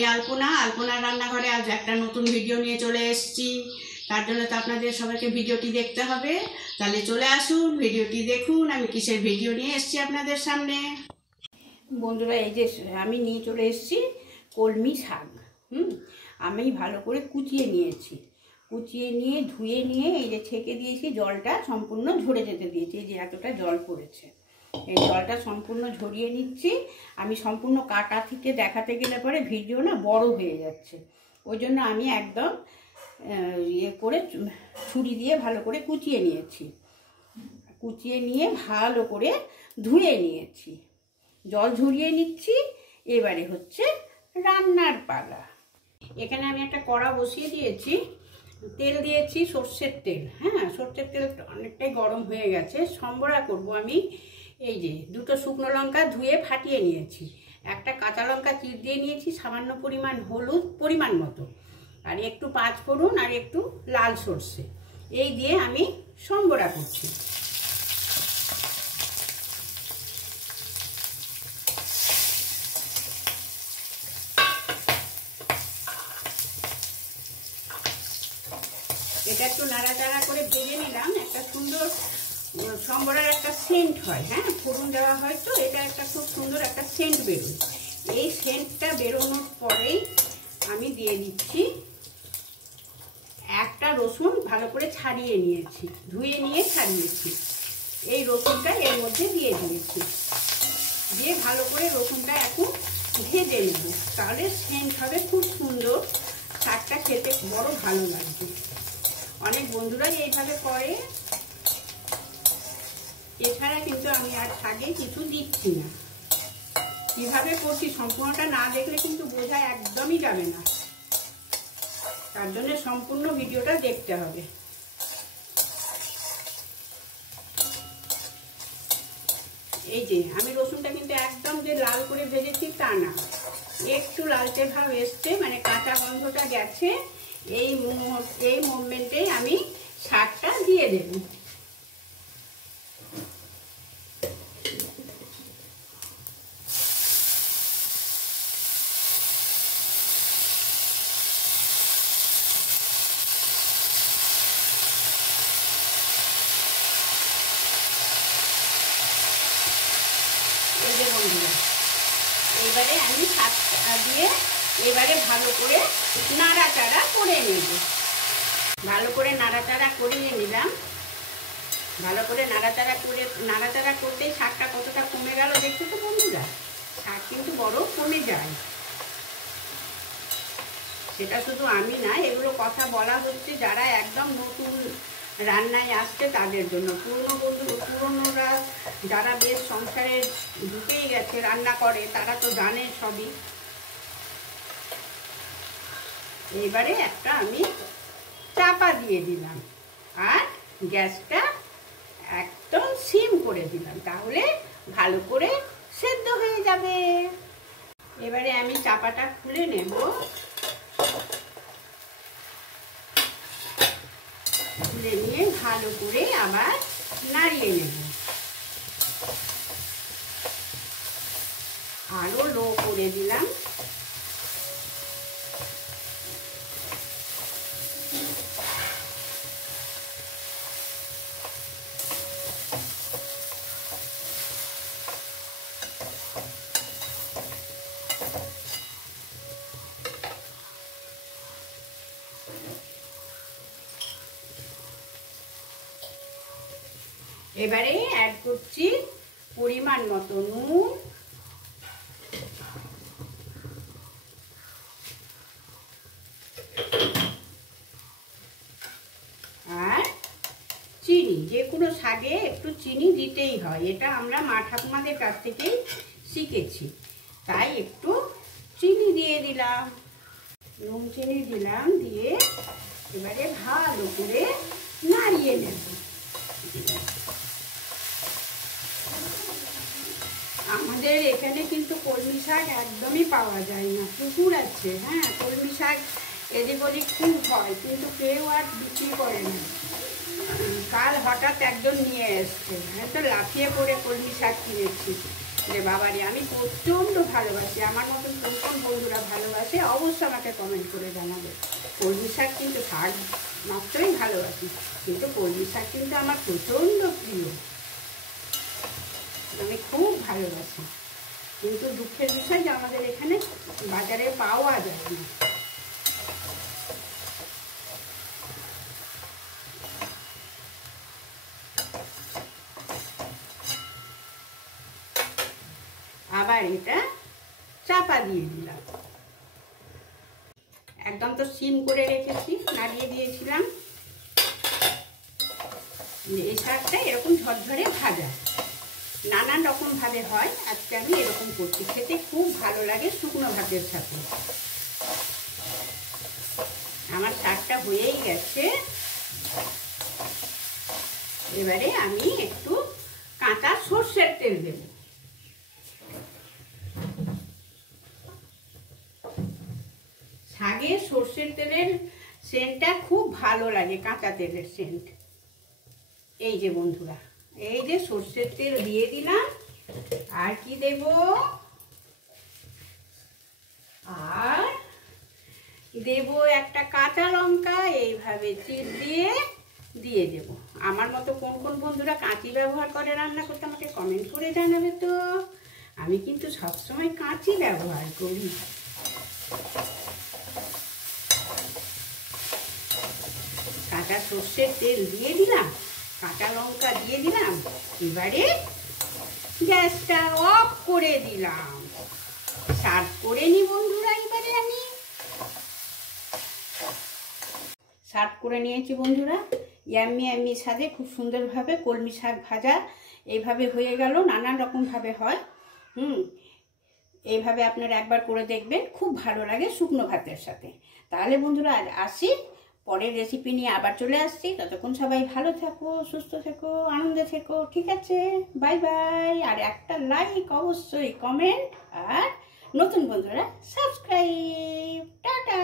আমি আলপনার রান্নাঘরে আজ একটা নতুন ভিডিও নিয়ে চলে এসেছি। তার জন্য তো আপনাদের সবাইকে ভিডিওটি দেখতে হবে। তাহলে চলে আসুন, ভিডিওটি দেখুন আমি কিসের ভিডিও নিয়ে এসেছি আপনাদের সামনে। বন্ধুরা, এই যে আমি নিয়ে চলে এসেছি কলমি শাক। আমি ভালো করে কুচিয়ে নিয়েছি, কুচিয়ে নিয়ে ধুয়ে নিয়ে এই যে ছেঁকে দিয়েছি, জলটা সম্পূর্ণ ঝরে যেতে দিয়েছি। এই যে এতটা জল পড়েছে, এই জলটা সম্পূর্ণ ঝরিয়ে নিচ্ছি। আমি সম্পূর্ণ কাটা থেকে দেখাতে গেলে পরে ভিডিও না বড় হয়ে যাচ্ছে, ওই জন্য আমি একদম ইয়ে করে ছুরি দিয়ে ভালো করে কুচিয়ে নিয়েছি। কুচিয়ে নিয়ে ভালো করে ধুয়ে নিয়েছি, জল ঝরিয়ে নিচ্ছি। এবারে হচ্ছে রান্নার পালা। এখানে আমি একটা কড়া বসিয়ে দিয়েছি, তেল দিয়েছি সর্ষের তেল। সর্ষের তেল অনেকটাই গরম হয়ে গেছে। সম্বরা করব আমি। এই যে দুটো শুকনো লঙ্কা ধুয়ে ফাটিয়ে নিয়েছি, একটা কাঁচা লঙ্কা চিড় দিয়ে নিয়েছি, সামান্য পরিমাণ হলুদ পরিমাণ মতো, আর একটু পাঁচফোড়ন আর একটু লাল সর্ষে, এই দিয়ে আমি সম্বরা করছি। এটা একটু নাড়াচাড়া করে ভেজে নিলাম। একটা সুন্দর সম্বরার একটা সেন্ট হয়, ফোড়ন দেওয়া হয় তো, এটা একটা খুব সুন্দর একটা সেন্ট বেরোয়। এই সেন্টটা বেরোনোর পরেই আমি দিয়ে দিচ্ছি একটা রসুন, ভালো করে ছাড়িয়ে নিয়েছি, ধুয়ে নিয়ে ছাড়িয়েছি। এই রসুনটা এর মধ্যে দিয়ে দিয়েছি, দিয়ে ভালো করে রসুনটা এখন ভেজে নেব, তাহলে সেন্ট হবে খুব সুন্দর। শাকটা খেতে বড় ভালো লাগবে। অনেক বন্ধুরাই এইভাবে করে, এছাড়া কিন্তু আমি আর শাকে কিছু দিচ্ছি না। কিভাবে করছি সম্পূর্ণটা না দেখলে কিন্তু বোঝা একদমই যাবে না, তার জন্য সম্পূর্ণ ভিডিওটা দেখতে হবে। এই যে আমি রসুনটা কিন্তু একদম যে লাল করে ভেজেছি তা না, একটু লালচে ভাব এসছে, মানে কাঁচা গন্ধটা গেছে। এই মোমেন্টে আমি শাকটা দিয়ে দেব। এই যে বন্ধুরা, এবারে আমি শাকটা দিয়ে এবারে ভালো করে নাড়াচাড়া করে নেব। ভালো করে নাড়াচাড়া করিয়ে নিলাম। ভালো করে নাড়াচাড়া করতেই শাকটা কতটা কমে গেল দেখছো তো বন্ধুরা। শাক কিন্তু বড় কমে যায়, সেটা শুধু আমি না, এগুলো কথা বলা হচ্ছে যারা একদম নতুন রান্নায় আসছে তাদের জন্য। পুরনোরা যারা বেশ সংসারে ঢুকেই গেছে, রান্না করে, তারা তো জানে সবই। এবারে একটা আমি চাপা দিয়ে দিলাম আর গ্যাসটা একদম সিম করে দিলাম, তাহলে ভালো করে সেদ্ধ হয়ে যাবে। এবারে আমি চাপাটা খুলে নেব। খুলে নিয়ে ভালো করে আবার নাড়িয়ে নেব। আরো লো করে দিলাম। এবারে অ্যাড করছি পরিমাণ মতো নুন, আর চিনি। যে কোনো শাকে একটু চিনি দিতেই হয়, এটা আমরা মা ঠাকুমাদের কাছ থেকেই শিখেছি, তাই একটু চিনি দিয়ে দিলাম। নুন চিনি দিলাম, দিয়ে এবারে ভালো করে নাড়িয়ে নেব। আমাদের এখানে কিন্তু কলমি শাক একদমই পাওয়া যায় না, পুকুর আছে, কলমি শাক এদিক ওদিক খুব হয়, কিন্তু কেউ আর বিক্রি করে না। কাল হঠাৎ একজন নিয়ে এসছে, তো লাফিয়ে পড়ে কলমি শাক কিনেছি। রে বাবারে, আমি প্রচণ্ড ভালোবাসি। আমার মতন কোন কোন বন্ধুরা ভালোবাসে অবশ্যই আমাকে কমেন্ট করে জানাবে। কলমি শাক কিন্তু শাক মাত্রই ভালোবাসি, কিন্তু কলমি শাক কিন্তু আমার প্রচণ্ড প্রিয়, আমি খুব ভালোবাসি। কিন্তু দুঃখের বিষয় যে আমাদের এখানে বাজারে পাওয়া যায় না। আবার এটা চাপা দিয়ে দিলাম। একদম তো সিম করে রেখেছি, নাড়িয়ে দিয়েছিলাম। এই শাকটা এরকম ঝরঝরে ভাজা, নানান রকম ভাবে হয়, আজকে আমি এরকম করছি, খেতে খুব ভালো লাগে শুকনো ভাতের সাথে। আমার শাকটা হয়েই গেছে। এবারে আমি একটু কাঁচা সর্ষের তেল দেব। শাকে সর্ষের তেলের সেন্টটা খুব ভালো লাগে, কাঁচা তেলের সেন্ট। এই যে বন্ধুরা, এই যে সর্ষের তেল দিয়ে দিলাম। আর কি দেব? আর দেব একটা কাঁচা লঙ্কা, এইভাবে চির দিয়ে দেব। আমার মতো কোন কোন বন্ধুরা কাঁচি ব্যবহার করে রান্না করতে আমাকে কমেন্ট করে জানাবে তো। আমি কিন্তু সবসময় কাঁচি ব্যবহার করি। কাঁচা সর্ষের তেল দিয়ে দিলাম, কাঁচা লঙ্কা দিয়ে দিলাম। এবারে গ্যাসটা অফ করে দিলাম। সার্ভ করে নি বন্ধুরা। এবারে আমি সার্ভ করে নিয়েছি বন্ধুরা। ইয়াম্মি ইয়াম্মি স্বাদে খুব সুন্দরভাবে কলমি শাক ভাজা এইভাবে হয়ে গেল। নানান রকমভাবে হয়। এইভাবে আপনারা একবার করে দেখবেন, খুব ভালো লাগে শুকনো ভাতের সাথে। তাহলে বন্ধুরা আজ আসি, পরের রেসিপি নিয়ে আবার চলে আসছি। ততক্ষণ সবাই ভালো থেকো, সুস্থ থেকো, আনন্দে থেকো। ঠিক আছে, বাই বাই। আর একটা লাইক অবশ্যই, কমেন্ট, আর নতুন বন্ধুরা সাবস্ক্রাইব। টাটা।